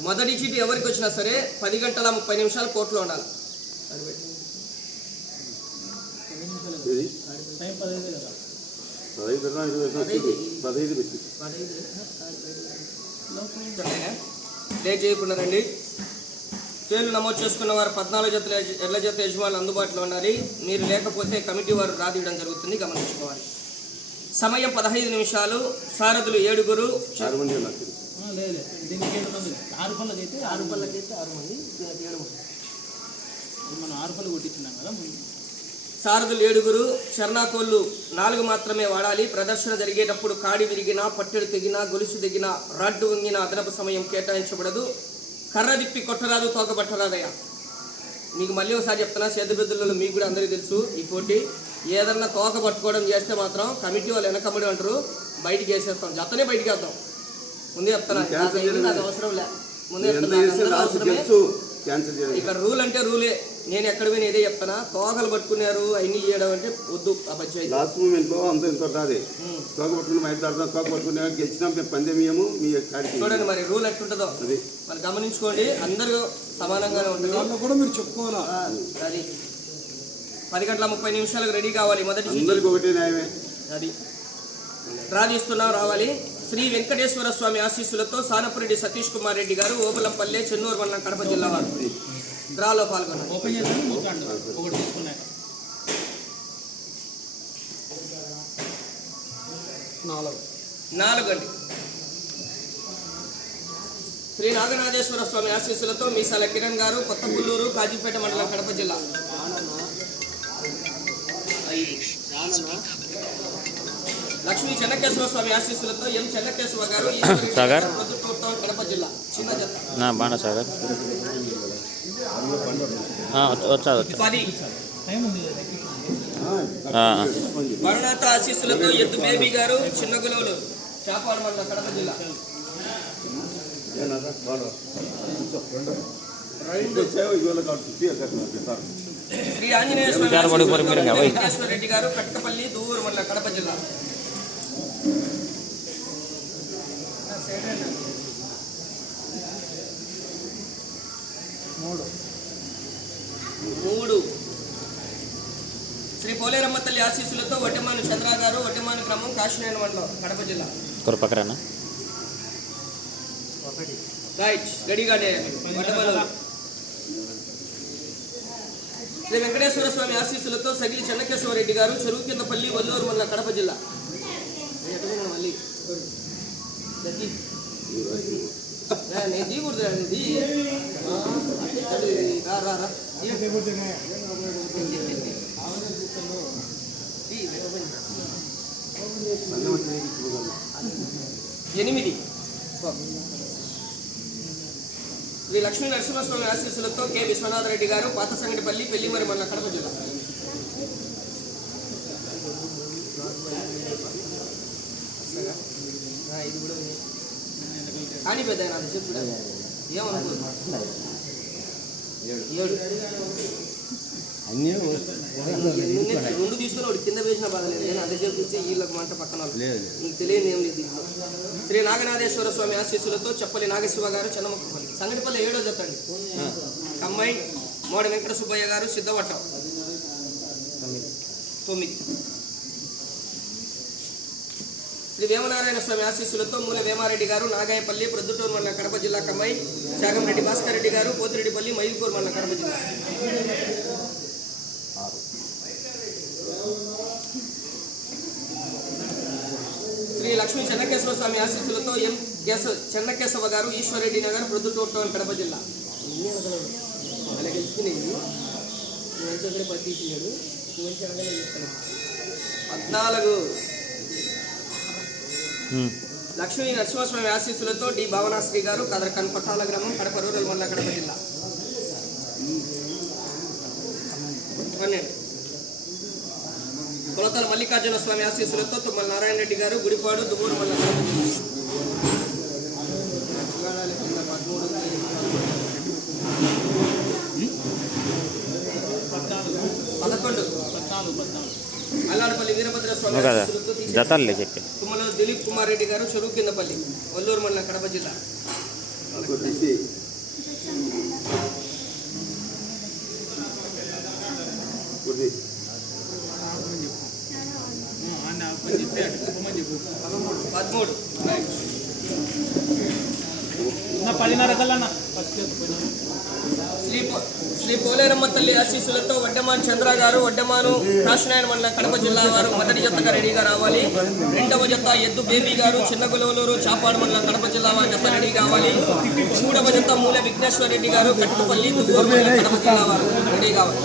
మొదటి చీటి ఎవరికి వచ్చినా సరే పది గంటల ముప్పై నిమిషాలు కోర్టులో ఉండాలి. లేట్ చేయకుండా రండి. పేర్లు నమోదు చేసుకున్న వారు పద్నాలుగు జతల ఎడ్ల జత యజమానులు అందుబాటులో ఉండాలి. మీరు లేకపోతే కమిటీ వారు రాదివ్వడం జరుగుతుంది. గమనించుకోవాలి. సమయం పదహైదు నిమిషాలు. సారథులు ఏడుగురు. లేదు. దీనికి ఏడు మంది ఆరు పళ్ళకి అయితే ఆరు పళ్ళకైతే ఆరు మంది దీనికి ఏడు మంది మనం ఆరు పళ్ళు కొట్టించున్నాం కదా. సారథులు ఏడుగురు శరణాకోళ్ళు నాలుగు మాత్రమే వాడాలి. ప్రదర్శన జరిగేటప్పుడు కాడి విరిగినా పట్టెడు తెగినా గొలుసు తెగినా రాడ్డు వంగిన అదనపు సమయం కేటాయించబడదు. కర్ర తిప్పి కొట్టరాదు తోకబట్టరాదయ్యా మీకు మళ్ళీ ఒకసారి చెప్తున్నా సేదబెద్దులలో మీకు కూడా అందరికీ తెలుసు ఈ పోటీ. ఏదన్నా తోక పట్టుకోవడం చేస్తే మాత్రం కమిటీ వాళ్ళు వెనకమ్మడి అంటారు బయటికి వేసేస్తాం. జతనే బయటికి వేద్దాం. ముందే నాకు అవసరం లే? ముందే చేయడం ఇక్కడ రూల్ అంటే రూలే. నేను ఎక్కడ పోయినా ఇదే చెప్తానా తోకలు పట్టుకున్నారు అన్ని చేయడం అంటే వద్దు ఆ పంచాయతీ లాస్ట్ మూమెంట్లో అంత ఇంత రాదే. తోక పట్టుకుని మైట్ ఆడదాం తోక పట్టుకుని గెలిచినాం మేము పందెమియము మీ కాడికి చూడండి మరి రూల్ ఎట్లుంటుందో. అది. మరి గమనించుకోండి అందరూ సమానంగానే ఉంటుంది. కూడా మీరు చెప్పుకోవాలా? అది. పది గంటల ముప్పై నిమిషాలకు రెడీ కావాలి మొదటి. అందరికి ఒకటే న్యాయమే. అది. డ్రా తీస్తున్నాం రావాలి. శ్రీ వెంకటేశ్వర స్వామి ఆశీస్సులతో సానపురెడ్డి సతీష్ కుమార్ రెడ్డి గారు ఓబులంపల్లె చెన్నూరు మండలం కడప జిల్లా వారు. డ్రాలో పాల్గొన్నారు. ఓపెన్ చేసాను కూర్చోండి ఒకటి తీసుకున్నాక నాలుగు. అండి శ్రీ నాగనాథేశ్వర స్వామి ఆశీస్సులతో మీసాల కిరణ్ గారు కొత్త పుల్లూరు కాజీపేట మండలం కడప జిల్లా. లక్ష్మీ చెన్నకేశ్వర స్వామి ఆశీస్సులతో ఎం చెన్నకేశ్వర గారు సాగర్. కడప జిల్లా చిన్న జత. నా బాగా సాగర్. ఆ, వచ్చా వచ్చా వచ్చా. పది వరుణాథ ఆశీస్సులతో ఎద్దు బేబీ గారు చిన్న గులవులు చేపాడు మండలం కడప జిల్లా. శ్రీ ఆంజనేయ స్వామి రెడ్డి గారు కట్టపల్లి దూరు మండలం కడప జిల్లా. మూడు మూడు శ్రీ పోలేరమ్మ తల్లి ఆశీస్సులతో వడ్డమాను చంద్ర గారు వడ్డమాను గ్రామం కాశీనాయన మండలం కడప జిల్లా కొర పక్కన రైట్ గడిగానే వడ్డమాను శ్రీ వెంకటేశ్వర స్వామి ఆశీస్సులతో సగిలి చెన్నకేశ్వర రెడ్డి గారు చెరువు కిందపల్లి వల్లూరు మండలం కడప జిల్లా ఎక్కడ మళ్ళీ దక్కి. ఏ, నేను దిగకూడదు ఇది ఆ, అటు ఇటు రా రా రా ఈ. ఈ, ఎనిమిది. శ్రీ లక్ష్మీ నరసింహస్వామి ఆశీస్సులతో కె. విశ్వనాథ రెడ్డి గారు పాత సంగటిపల్లి పెళ్ళిమరి మండల కడప జిల్లా. ఇది కూడా కానీ పెద్ద అది చెప్పు ఏమనుకో ఏడు రెండు తీసుకుని కింద వేసిన బాధలేదు నేను అదే చెప్పి వీళ్ళకి మంట పక్కన నీకు తెలియని ఏం లేదు శ్రీ నాగనాథేశ్వర స్వామి ఆశీస్సులతో చెప్పలి నాగశివ గారు చెన్నముక్కపల్లి సంగటిపల్లి ఏడో జతండి కమ్మాయి మోడ వెంకట సుబ్బయ్య గారు సిద్ధవట్టం తొమ్మిది శ్రీ వేమనారాయణ స్వామి ఆశీస్సులతో మూల వేమారెడ్డి గారు నాగాయపల్లి ప్రొద్దుటూరు మండల కడప జిల్లా కమ్మాయి శాగంరెడ్డి భాస్కర్ రెడ్డి గారు పోతిరెడ్డిపల్లి మైదుకూరు మండల కడప జిల్లా. శ్రీ లక్ష్మీ చెన్నకేశ్వర స్వామి ఆశీస్సులతో ఎం కేశవ చెన్నకేశవ గారు ఈశ్వరరెడ్డి నగర్ ప్రొద్దుటూరు టౌన్ కడప జిల్లా. అలా గెలుచుకునేది మంచి పట్టించినాడు మంచి పద్నాలుగు లక్ష్మీ నరసింహస్వామి ఆశీస్సులతో డి భావనాశ్రీ గారు కదరకన్ పట్టాల గ్రామం కడప రూరల్ మండల కడప జిల్లా. పన్నెండు. కొలతల మల్లికార్జున స్వామి ఆశీస్సులతో తుమ్మల నారాయణ రెడ్డి గారు గుడిపాడు దువ్వూరు మండల కడప జిల్లా చిగాడాలి కింద పదమూడు పదకొండు పద్నాలుగు పద్నాలుగు అల్లాడపల్లి వీరభద్ర స్వామి నువ్వు కదా ఆశీస్సులతో తీసి జతాలే చెప్పి తుమ్మల దిలీప్ కుమార్ రెడ్డి గారు చెరువు కిందపల్లి వల్లూరు మండలం కడప జిల్లా కొట్టేసి కొద్ది అన్న పని చెప్పి అటు చెప్పమని చెప్పు పదమూడు నా పదిన్నర కల్లా అన్న ఫస్ట్ పోయినా శ్రీ శ్రీ పోలేరమ్మ తల్లి ఆశీస్సులతో వడ్డమాన్ చంద్ర గారు వడ్డమాను కాశీనాయన మండలం కడప జిల్లా వారు మొదటి జతగా రెడీగా రావాలి. రెండవ జత ఎద్దు బేబీ గారు చిన్న గులవలూరు చాపాడు మండలం కడప జిల్లా వారి జత రెడీ కావాలి. మూడవ జత మూల విఘ్నేశ్వర రెడ్డి గారు కట్టుపల్లి కడప జిల్లా వారు రెడీ కావాలి.